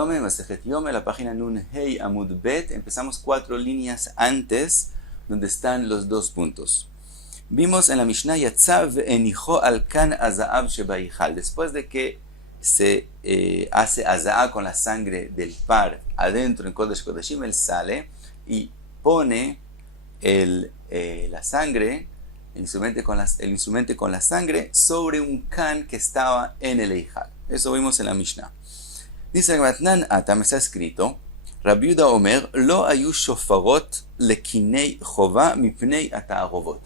Yome, Masejet Yome, la página Nun Hei Amud Bet. Empezamos 4 líneas antes, donde están los 2 puntos. Vimos en la Mishnah Yatzav enijo al kan azaav shebaihal. Después de que se hace azaa con la sangre del par adentro en Kodesh Kodeshim, él sale y pone la sangre, el instrumento con la sangre sobre un can que estaba en el eijal. Eso vimos en la Mishnah. Dice Matnan Atam, está escrito, Rabbi Yehuda Omer, lo ayu shofarot lekinei chova mipnei ata'arovot.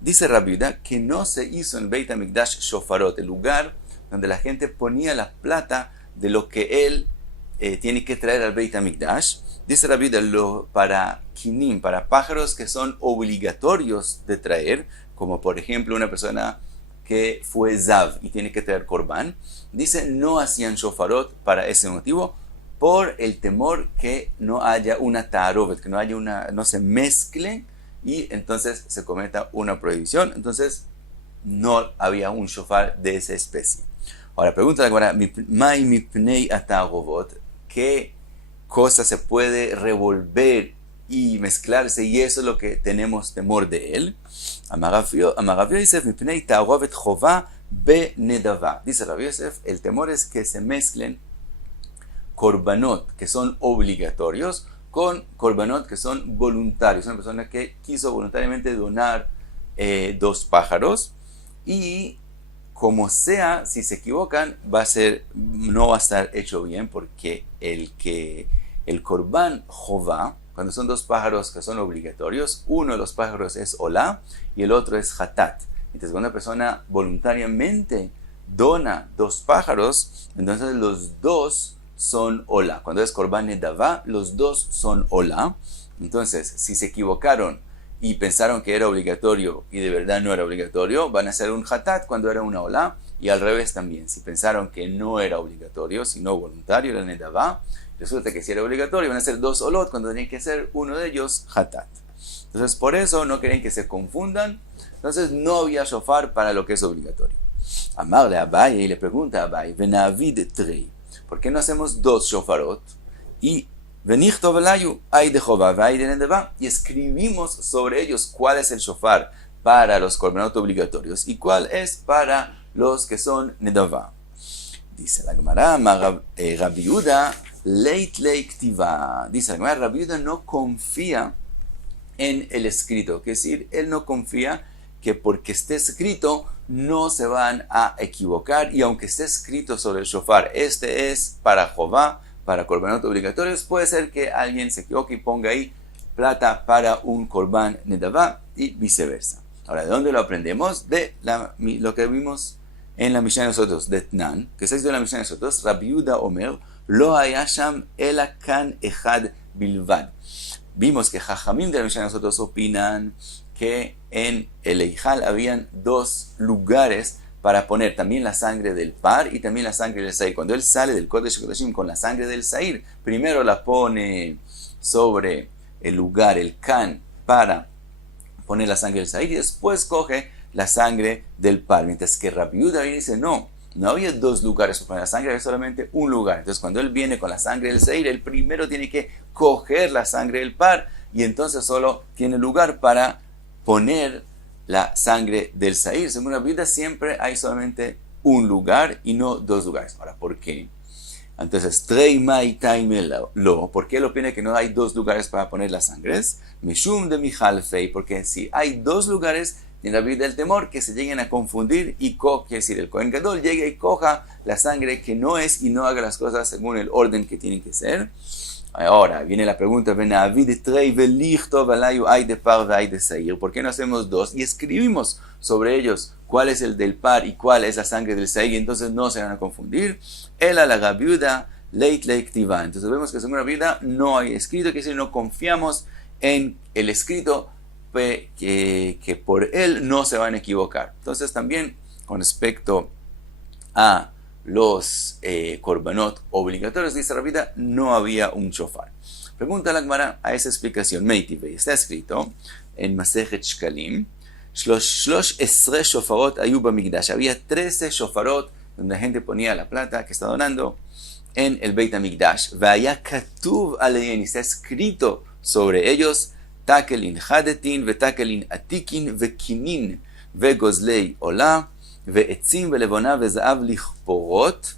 Dice Rabbi Yehuda que no se hizo en Beit HaMikdash shofarot, el lugar donde la gente ponía la plata de lo que él tiene que traer al Beit HaMikdash. Dice Rabbi Yehuda, para kinim, para pájaros que son obligatorios de traer, como por ejemplo una persona que fue zav y tiene que traer korban, dice no hacían shofarot para ese motivo, por el temor que no haya una ta'arovet, que no se mezcle y entonces se cometa una prohibición. Entonces no había un shofar de esa especie. Ahora pregunta la Gemara, mai mipnei ata'arovot, ¿qué cosa se puede revolver y mezclarse? Y eso es lo que tenemos temor de él. Amar Yosef mipnei ta'arovet chova benedava. Dice Rabbi Yosef, el temor es que se mezclen korbanot que son obligatorios con korbanot que son voluntarios. Una persona que quiso voluntariamente donar 2 pájaros y como sea, si se equivocan, no va a estar hecho bien, porque el korban jová, cuando son 2 pájaros que son obligatorios, uno de los pájaros es olá y el otro es hatat. Entonces, cuando una persona voluntariamente dona 2 pájaros, entonces los 2 son olá. Cuando es korban nedavá, los 2 son olá. Entonces, si se equivocaron y pensaron que era obligatorio y de verdad no era obligatorio, van a hacer un hatat cuando era una olá, y al revés también. Si pensaron que no era obligatorio, sino voluntario, era nedavá, resulta que si era obligatorio, van a ser 2 olot cuando tenían que ser uno de ellos hatat. Entonces, por eso no querían que se confundan. Entonces, no había shofar para lo que es obligatorio. Amarle a Abaye y le pregunta a Abaye, Venavid trei, ¿por qué no hacemos 2 shofarot? Y y escribimos sobre ellos cuál es el shofar para los korbanot obligatorios y cuál es para los que son nedavá. Dice la Gemara, Rabbi Yehuda leit leiktiva. Dice la Gemara, Rabbi Yehuda no confía en el escrito, que es decir, él no confía que porque esté escrito no se van a equivocar, y aunque esté escrito sobre el shofar, este es para Jehová, para korbanot obligatorios, puede ser que alguien se equivoque y ponga ahí plata para un korban nedavá y viceversa. Ahora, ¿de dónde lo aprendemos? De lo que vimos en la Mishnah de nosotros, de Tnan, que se dice en la Mishnah de nosotros, Rabbi Yehuda Omer, lo hayasham ela kan echad bilvad. Vimos que Jajamim de la Mishnah de nosotros opinan que en el eijal habían 2 lugares para poner también la sangre del par y también la sangre del sair. Cuando él sale del Kodesh Kodeshim con la sangre del sair, primero la pone sobre el lugar, el can, para poner la sangre del sair, y después coge la sangre del par. Mientras que Rabbi Yehuda dice, no había 2 lugares para poner la sangre, había solamente un lugar. Entonces, cuando él viene con la sangre del sair, él primero tiene que coger la sangre del par, y entonces solo tiene lugar para poner la sangre del sair. Según la Biblia, siempre hay solamente un lugar y no 2 lugares. Ahora, ¿por qué? Entonces, ¿por qué él opina que no hay 2 lugares para poner las sangres? Mishum de Mijalfei, porque si hay 2 lugares, en la Biblia el temor que se lleguen a confundir y quiere decir, el Kohen Gadol llegue y coja la sangre que no es y no haga las cosas según el orden que tienen que ser. Ahora viene la pregunta, ¿por qué no hacemos 2 y escribimos sobre ellos cuál es el del par y cuál es la sangre del sair? Entonces no se van a confundir. Entonces vemos que según la Biblia no hay escrito, que decir, no confiamos en el escrito, que por él no se van a equivocar. Entonces también con respecto a los korbanot obligatorios, dice Rabbi Yehuda, no había un shofar. Pregunta la Gemara a esa explicación. Meitivei, está escrito en Masejet Shkalim, Shlosh esre shofarot ayu bamikdash. Había 13 shofarot donde la gente ponía la plata que está donando en el Beit HaMikdash. Vaya katuv alein, está escrito sobre ellos, takelin hadetin, vetakelin atikin, vekinin, vegozlei ola, veetzim velevona vezav lichporot,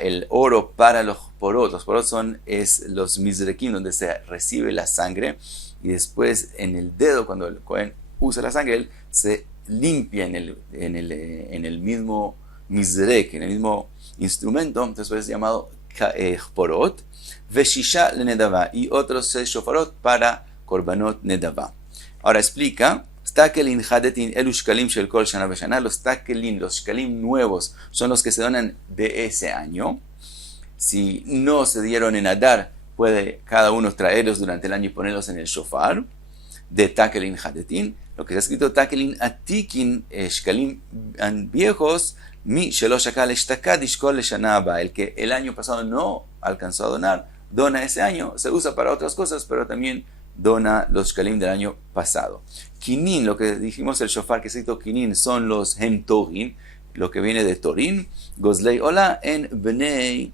el oro para los porot. Los porot son los mizrekim, donde se recibe la sangre, y después en el dedo, cuando el Cohen usa la sangre, él se limpia en el mismo mizrek, en el mismo instrumento, entonces es llamado porot, veshisha le nedava, y otros 6 shofarot para korbanot nedava. Ahora explica, takelin hadetin elu shkalim shel kol shana veshana, los takelin, los shkalim nuevos, son los que se donan de ese año. Si no se dieron en Adar, puede cada uno traerlos durante el año y ponerlos en el shofar de takelin hadetin. Lo que está escrito takelin atikin, shkalim viejos, mi shelosh shakal eshtakad ishkol leshana haba, el que el año pasado no alcanzó a donar, dona ese año, se usa para otras cosas, pero también dona los shkalim del año pasado. Kinin, lo que dijimos el shofar que es escrito kinin, son los hem torin, lo que viene de Torin. Gozlei ola en bnei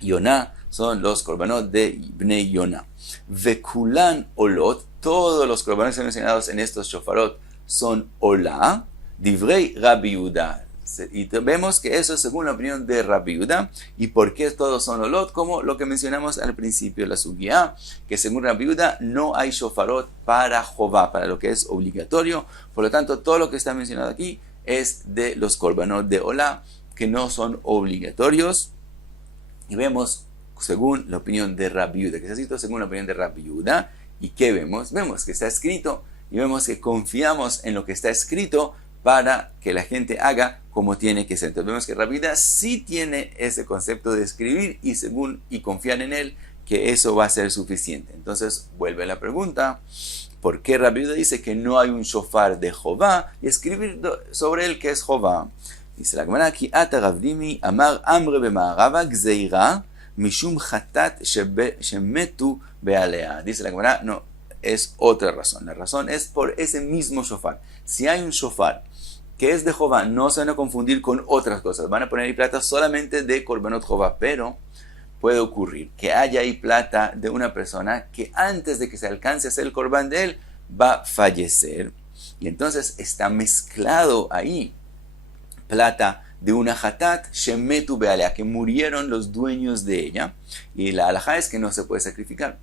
Yonah, son los korbanot de bnei Yonah. Vekulan olot, todos los korbanot mencionados en estos shofarot son ola, divrei Rabbi Yehuda. Y vemos que eso es según la opinión de Rabbi Yehuda. ¿Y por qué todos son olot? Como lo que mencionamos al principio de la sugía, que según Rabbi Yehuda no hay shofarot para Jová, para lo que es obligatorio. Por lo tanto, todo lo que está mencionado aquí es de los korbanot de Olá, que no son obligatorios. Y vemos, según la opinión de Rabbi Yehuda, que está escrito según la opinión de Rabbi Yehuda. ¿Y qué vemos? Vemos que está escrito y vemos que confiamos en lo que está escrito para que la gente haga como tiene que ser. Entonces vemos que Rabbi Yehuda sí tiene ese concepto de escribir y confiar en él, que eso va a ser suficiente. Entonces vuelve la pregunta, ¿por qué Rabbi Yehuda dice que no hay un shofar de Jová y escribir sobre él que es Jová? Dice la Gemara, ki ata Rav Dimi amar amre b'ma'arava gzeira mishum chatat shemetu be'alea. Dice la Gemara, no, es otra razón. La razón es por ese mismo shofar. Si hay un shofar que es de Jová, no se van a confundir con otras cosas. Van a poner ahí plata solamente de korbanot Jová, pero puede ocurrir que haya ahí plata de una persona que antes de que se alcance a hacer el korban de él, va a fallecer. Y entonces está mezclado ahí plata de una hatat shemetu be'alea, que murieron los dueños de ella. Y la halajá es que no se puede sacrificar.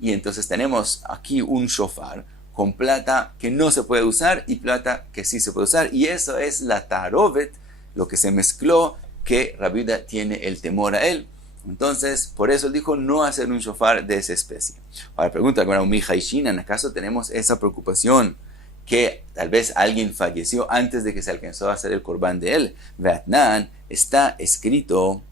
Y entonces tenemos aquí un shofar con plata que no se puede usar y plata que sí se puede usar. Y eso es la tarovet, lo que se mezcló, que Rabbi Yehuda tiene el temor a él. Entonces, por eso él dijo no hacer un shofar de esa especie. Ahora pregunta, ¿acaso tenemos esa preocupación que tal vez alguien falleció antes de que se alcanzó a hacer el korban de él? Ve'atnan, está escrito,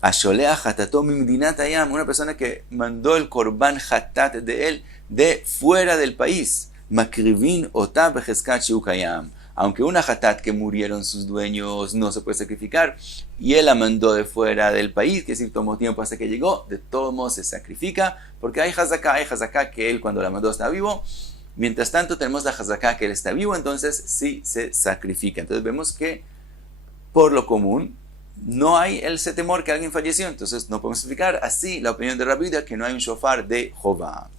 Asholea hatato mimdinat hayam, una persona que mandó el korban hatat de él de fuera del país. Makrivin ota becheskat sheu kayam. Aunque una hatat que murieron sus dueños no se puede sacrificar, y él la mandó de fuera del país, que si tomó tiempo hasta que llegó, de todos modos se sacrifica, porque hay hazaká que él cuando la mandó está vivo. Mientras tanto tenemos la hazaká que él está vivo, entonces sí se sacrifica. Entonces vemos que por lo común no hay ese temor que alguien falleció, entonces no podemos explicar así la opinión de Rabbi Yehuda que no hay un shofar de Jová.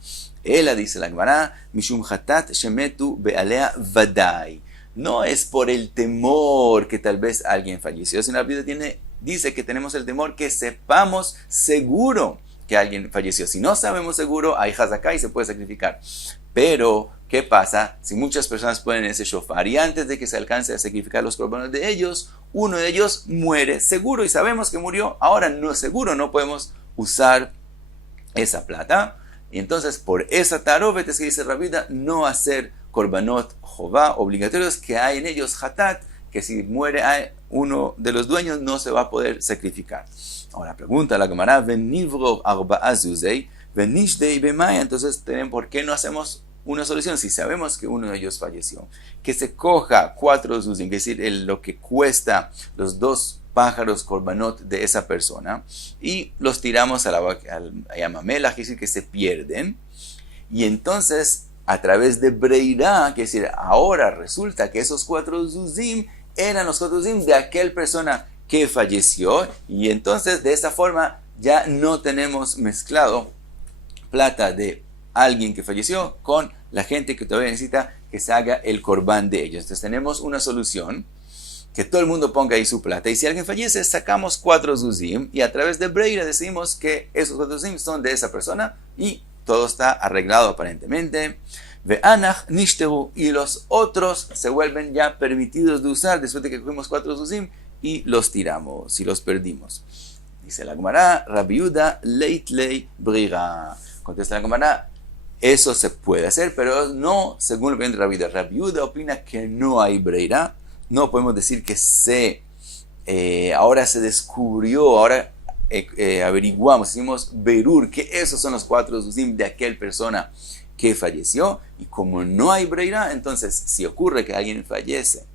Ella dice la Gemara, mishum hatat shemetu be'alea vadai. No es por el temor que tal vez alguien falleció, sino Rabbi Yehuda dice que tenemos el temor que sepamos seguro que alguien falleció. Si no sabemos seguro, hay hazaká y se puede sacrificar. Pero, ¿qué pasa si muchas personas ponen ese shofar y antes de que se alcance a sacrificar los korbanos de ellos, uno de ellos muere seguro y sabemos que murió? Ahora no seguro, no podemos usar esa plata. Y entonces, por esa tarovet es que dice Rabbi Yehuda, no hacer korbanot Jová obligatorios, que hay en ellos hatat, que si muere uno de los dueños no se va a poder sacrificar. Ahora pregunta la Gemara, venivro arba'a zuzei, venishdei bemaya. Entonces, ¿por qué no hacemos una solución? Si sabemos que uno de ellos falleció, que se coja 4 zuzim, es decir, lo que cuesta los 2 pájaros korbanot de esa persona, y los tiramos a Yamamela, es decir, que se pierden, y entonces a través de Breirá, que es decir, ahora resulta que esos 4 zuzim eran los 4 zuzim de aquel persona que falleció, y entonces de esa forma ya no tenemos mezclado plata de alguien que falleció con la gente que todavía necesita que se haga el corbán de ellos. Entonces tenemos una solución, que todo el mundo ponga ahí su plata, y si alguien fallece sacamos 4 zuzim y a través de Breira decidimos que esos 4 zuzim son de esa persona y todo está arreglado aparentemente. Ve'anach nishtehu, y los otros se vuelven ya permitidos de usar después de que cogimos 4 zuzim y los tiramos y los perdimos. Dice la Gemara, Rabbi Yehuda leit lei brira. Contesta la Gemara, eso se puede hacer, pero no según lo que dice Rabbi Yehuda. Rabbi Yehuda opina que no hay breira. No podemos decir que ahora se descubrió, ahora averiguamos, hicimos berur, que esos son los 4 zuzim de aquel persona que falleció. Y como no hay breira, entonces si ocurre que alguien fallece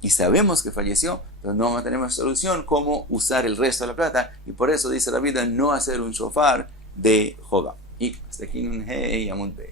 y sabemos que falleció, pero no tenemos solución cómo usar el resto de la plata, y por eso dice Rabbi Yehuda no hacer un shofar de Joba. Y hasta aquí un Hey Amud Bey.